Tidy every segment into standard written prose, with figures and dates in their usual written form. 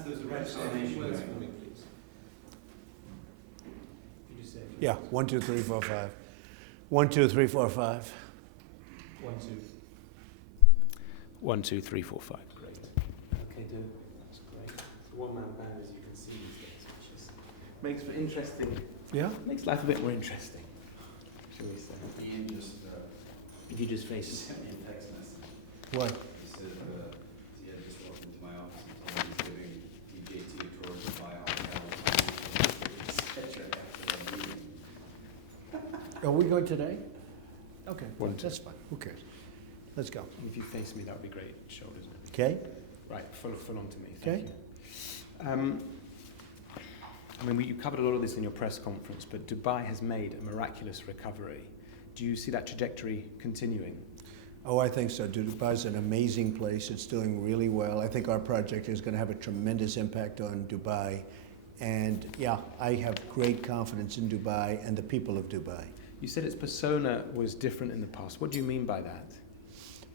As those exclamation words for me, please. You just say Yeah, 1, 2, 3, 4, 5. 1, 2, 3, 4, 5. 1, 2. 1, 2, 3, 4, 5. Great. Okay, that's great. It's a one-man band, as you can see these days, which is makes for interesting. Yeah. Makes life a bit more interesting, shall we say? Ian just If you just face sent me a text message. What? He said he had just walked into my office and told me he's giving EJT a tour to buy off. Are we going today? Okay, One, two. that's fine. Who cares? Let's go. And if you face me, that would be great. Shoulders. Okay? Right, full on to me. Okay. Thank you. I mean, you covered a lot of this in your press conference, but Dubai has made a miraculous recovery. Do you see that trajectory continuing? Oh, I think so. Dubai's an amazing place. It's doing really well. I think our project is going to have a tremendous impact on Dubai. And yeah, I have great confidence in Dubai and the people of Dubai. You said its persona was different in the past. What do you mean by that?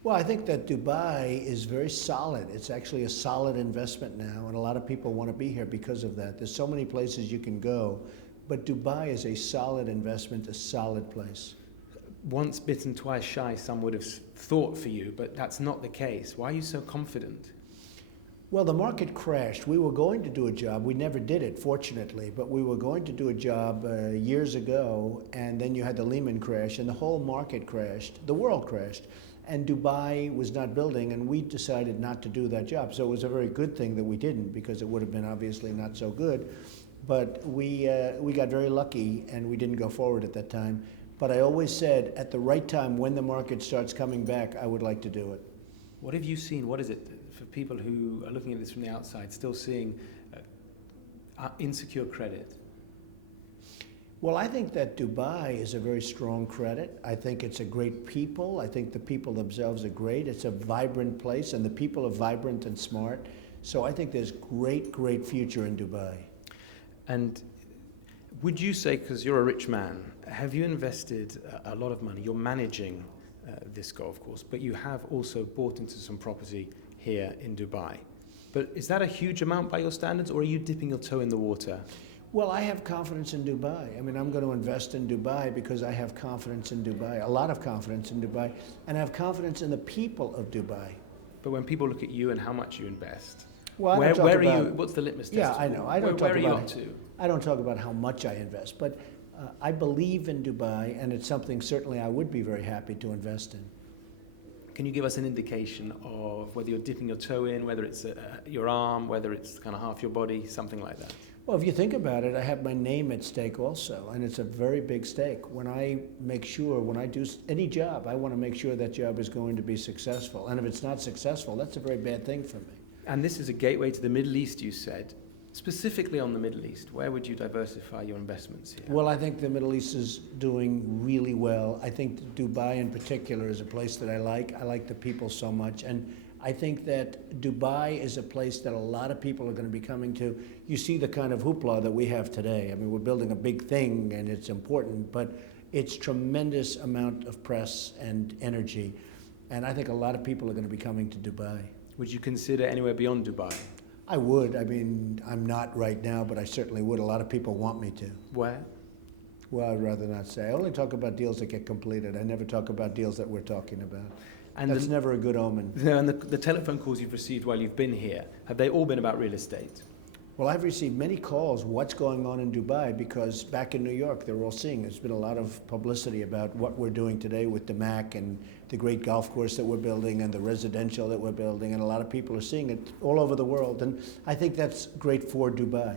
Well, I think that Dubai is very solid. It's actually a solid investment now, and a lot of people want to be here because of that. There's so many places you can go, but Dubai is a solid investment, a solid place. Once bitten, twice shy, some would have thought for you, but that's not the case. Why are you so confident? Well, the market crashed. We were going to do a job. We never did it, fortunately, but we were going to do a job years ago, and then you had the Lehman crash, and the whole market crashed. The world crashed, and Dubai was not building, and we decided not to do that job. So it was a very good thing that we didn't, because it would have been obviously not so good. But we got very lucky, and we didn't go forward at that time. But I always said, at the right time, when the market starts coming back, I would like to do it. What have you seen? What is it for people who are looking at this from the outside, still seeing insecure credit? Well, I think that Dubai is a very strong credit. I think it's a great people. I think the people themselves are great. It's a vibrant place, and the people are vibrant and smart. So I think there's great future in Dubai. And would you say, because you're a rich man, have you invested a lot of money? You're managing this golf course, but you have also bought into some property here in Dubai. But is that a huge amount by your standards, or are you dipping your toe in the water? Well, I have confidence in Dubai. I mean, I'm going to invest in Dubai because I have confidence in Dubai, a lot of confidence in Dubai, and I have confidence in the people of Dubai. But when people look at you and how much you invest, well, where are you? What's the litmus test? Yeah, I know. I don't where talk are you about up to? I don't talk about how much I invest, but I believe in Dubai, and it's something certainly I would be very happy to invest in. Can you give us an indication of whether you're dipping your toe in, whether it's your arm, whether it's kind of half your body, something like that? Well, if you think about it, I have my name at stake also, and it's a very big stake. When I do any job, I want to make sure that job is going to be successful. And if it's not successful, that's a very bad thing for me. And this is a gateway to the Middle East, you said. Specifically on the Middle East, where would you diversify your investments here? Well, I think the Middle East is doing really well. I think Dubai in particular is a place that I like. I like the people so much. And I think that Dubai is a place that a lot of people are going to be coming to. You see the kind of hoopla that we have today. I mean, we're building a big thing and it's important, but it's tremendous amount of press and energy. And I think a lot of people are going to be coming to Dubai. Would you consider anywhere beyond Dubai? I would. I mean, I'm not right now, but I certainly would. A lot of people want me to. Where? Well, I'd rather not say. I only talk about deals that get completed. I never talk about deals that we're talking about. And that's never a good omen. And the telephone calls you've received while you've been here, have they all been about real estate? Well, I've received many calls, what's going on in Dubai, because back in New York, they're all seeing. There's been a lot of publicity about what we're doing today with the MAC and the great golf course that we're building and the residential that we're building, and a lot of people are seeing it all over the world, and I think that's great for Dubai.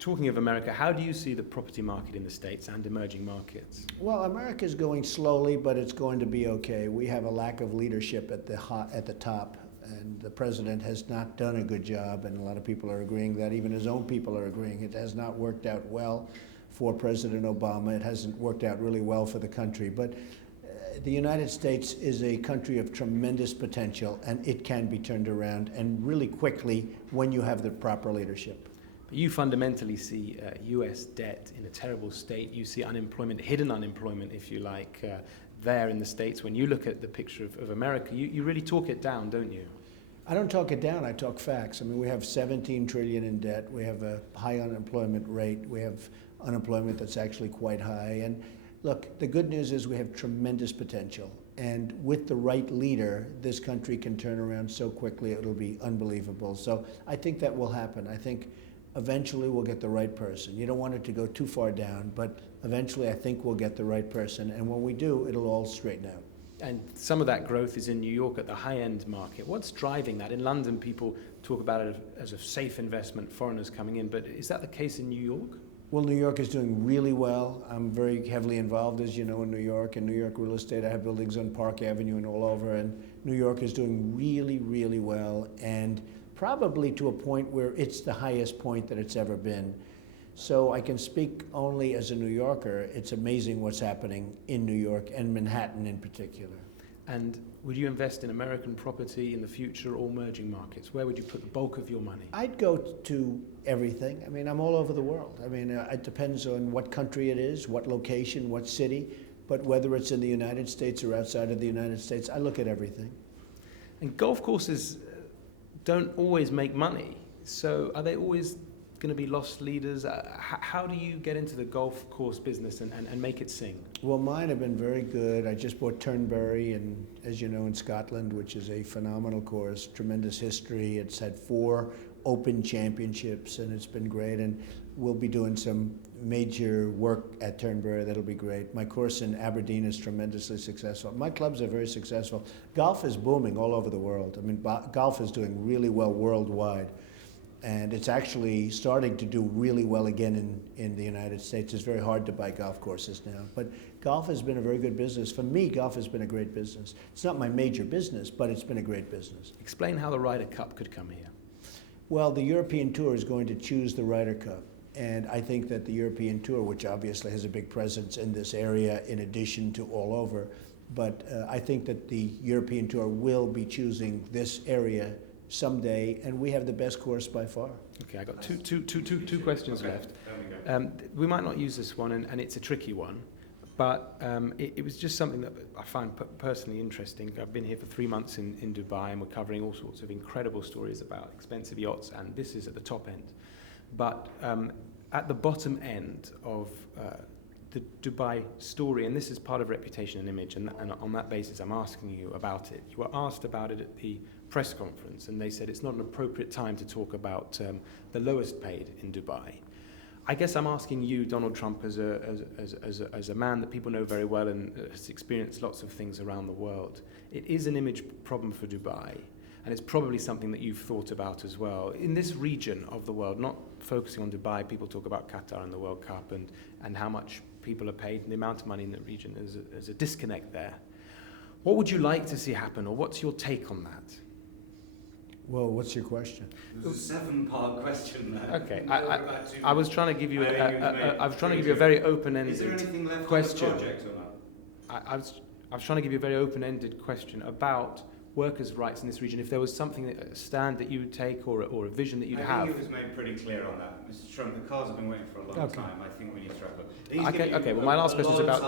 Talking of America, how do you see the property market in the States and emerging markets? Well, America's going slowly, but it's going to be okay. We have a lack of leadership at the top. And the president has not done a good job, and a lot of people are agreeing that. Even his own people are agreeing it has not worked out well for President Obama. It hasn't worked out really well for the country. But the United States is a country of tremendous potential, and it can be turned around, and really quickly when you have the proper leadership. But you fundamentally see US debt in a terrible state. You see unemployment, hidden unemployment, if you like, there in the States. When you look at the picture of America, you really talk it down, don't you? I don't talk it down, I talk facts. I mean, we have 17 trillion in debt, we have a high unemployment rate, we have unemployment that's actually quite high. And look, the good news is we have tremendous potential. And with the right leader, this country can turn around so quickly, it'll be unbelievable. So I think that will happen. I think eventually we'll get the right person. You don't want it to go too far down, but eventually I think we'll get the right person. And when we do, it'll all straighten out. And some of that growth is in New York at the high-end market. What's driving that? In London, people talk about it as a safe investment, foreigners coming in, but is that the case in New York? Well, New York is doing really well. I'm very heavily involved, as you know, in New York. In New York real estate, I have buildings on Park Avenue and all over, and New York is doing really, really well, and probably to a point where it's the highest point that it's ever been. So I can speak only as a New Yorker. It's amazing what's happening in New York and Manhattan in particular. And would you invest in American property in the future or emerging markets? Where would you put the bulk of your money? I'd go to everything. I mean, I'm all over the world. I mean, it depends on what country it is, what location, what city, but whether it's in the United States or outside of the United States, I look at everything. And golf courses don't always make money. So are they always going to be lost leaders? How do you get into the golf course business and make it sing? Well, mine have been very good. I just bought Turnberry, and as you know, in Scotland, which is a phenomenal course, tremendous history. It's had 4 Open Championships, and it's been great. And we'll be doing some major work at Turnberry. That'll be great. My course in Aberdeen is tremendously successful. My clubs are very successful. Golf is booming all over the world. I mean, golf is doing really well worldwide. And it's actually starting to do really well again in the United States. It's very hard to buy golf courses now. But golf has been a very good business. For me, golf has been a great business. It's not my major business, but it's been a great business. Explain how the Ryder Cup could come here. Well, the European Tour is going to choose the Ryder Cup. And I think that the European Tour, which obviously has a big presence in this area in addition to all over, but I think that the European Tour will be choosing this area someday, and we have the best course by far. Okay, I got two questions left. We might not use this one, and it's a tricky one, but it was just something that I find personally interesting. I've been here for 3 months in Dubai, and we're covering all sorts of incredible stories about expensive yachts, and this is at the top end. But at the bottom end of the Dubai story, and this is part of reputation and image, and on that basis I'm asking you about it. You were asked about it at the press conference, and they said it's not an appropriate time to talk about the lowest paid in Dubai. I guess I'm asking you, Donald Trump, as a man that people know very well and has experienced lots of things around the world. It is an image problem for Dubai, and it's probably something that you've thought about as well. In this region of the world, not focusing on Dubai, people talk about Qatar and the World Cup and how much people are paid and the amount of money in the region. There's a disconnect there. What would you like to see happen, or what's your take on that? Well, what's your question? It was a 7-part question there. Okay, I was trying to give you a very open-ended Is there anything left question. on the project or not? I was trying to give you a very open-ended question about workers' rights in this region. If there was something, a stand that you would take, or a vision that you'd have. I think it was made pretty clear on that. Mr. Trump, the cars have been waiting for a long time. I think we need to wrap up. Okay, well, my last question is about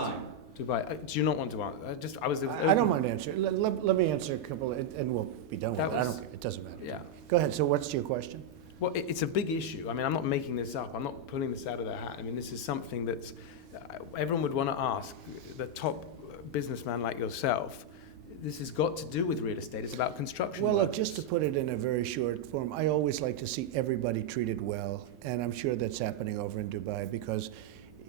Dubai. Do you not want to answer? I don't mind answering. Let me answer a couple, and we'll be done with it. I don't care. It doesn't matter. Yeah. Go ahead. So what's your question? Well, it's a big issue. I mean, I'm not making this up. I'm not pulling this out of their hat. I mean, this is something that everyone would want to ask the top businessman like yourself. This has got to do with real estate. It's about construction. Well, look, just to put it in a very short form, I always like to see everybody treated well, and I'm sure that's happening over in Dubai because,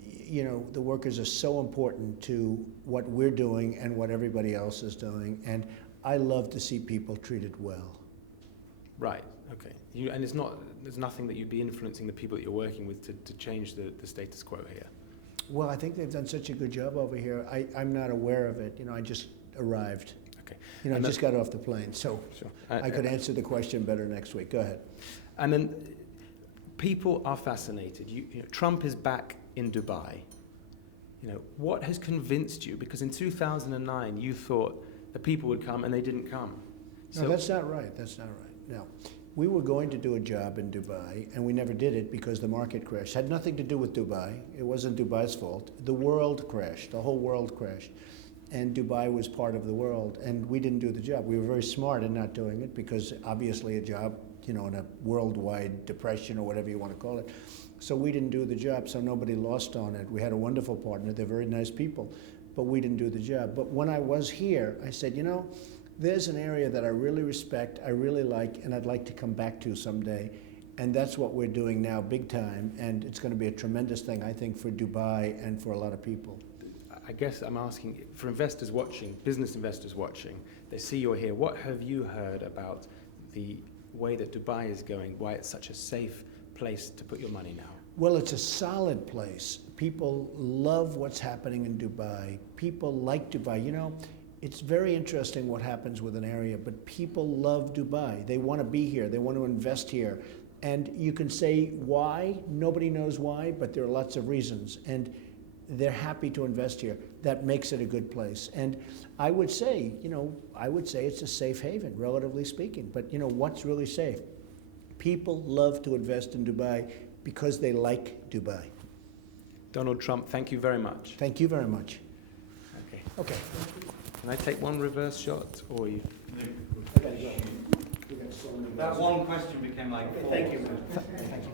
you know, the workers are so important to what we're doing and what everybody else is doing, and I love to see people treated well. Right. Okay. And there's nothing that you'd be influencing the people that you're working with to change the status quo here. Well, I think they've done such a good job over here. I'm not aware of it. You know, I just arrived. Okay. You know, I just got off the plane, so sure. I could answer the question better next week. Go ahead. And then people are fascinated. You know, Trump is back in Dubai. You know, what has convinced you? Because in 2009, you thought the people would come, and they didn't come. No, that's not right. That's not right. No. We were going to do a job in Dubai, and we never did it because the market crashed. It had nothing to do with Dubai. It wasn't Dubai's fault. The world crashed. The whole world crashed. and Dubai was part of the world, and we didn't do the job. We were very smart in not doing it because obviously a job, you know, in a worldwide depression or whatever you want to call it. So we didn't do the job, so nobody lost on it. We had a wonderful partner. They're very nice people, but we didn't do the job. But when I was here, I said, you know, there's an area that I really respect, I really like, and I'd like to come back to someday. And that's what we're doing now, big time, and it's going to be a tremendous thing, I think, for Dubai and for a lot of people. I guess I'm asking, for investors watching, business investors watching, they see you're here. What have you heard about the way that Dubai is going, why it's such a safe place to put your money now? Well, it's a solid place. People love what's happening in Dubai. People like Dubai. You know, it's very interesting what happens with an area, but people love Dubai. They want to be here. They want to invest here. And you can say why. Nobody knows why, but there are lots of reasons. And they're happy to invest here. That makes it a good place. And I would say, you know, it's a safe haven, relatively speaking. But, you know, what's really safe? People love to invest in Dubai because they like Dubai. Donald Trump, thank you very much. Thank you very much. Okay. Okay. Can I take one reverse shot, or you? That one question became like four. Thank you. Thank you.